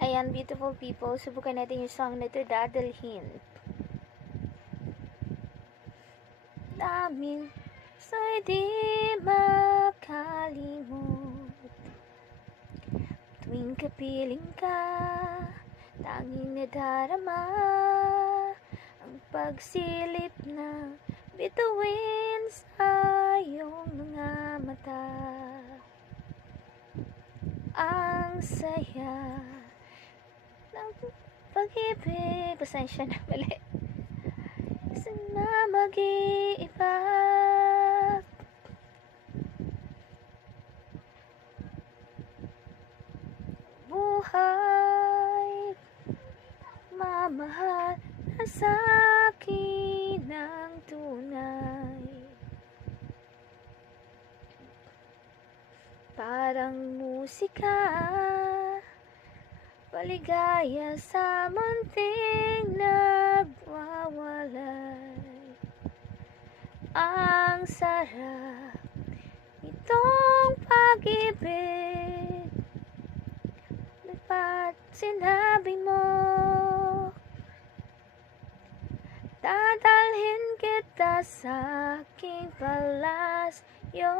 Ayan, beautiful people, subukan natin yung song na ito, Dadalhin. Namin sa'y di makalimot. Tuwing kapiling ka, tanging nadarama ang pagsilip na bituin sa iyong mga mata. Ang saya ng pag-ibig. Pasensya na, mali. Kasi na mag-iiba. Buhay, mamahal na sa'kin ng tunay. Parang musika, paligaya sa munting nagwawalay. Ang sarap nitong pag-ibig, dapat sinabi mo, dadalhin kita sa aking palasyo.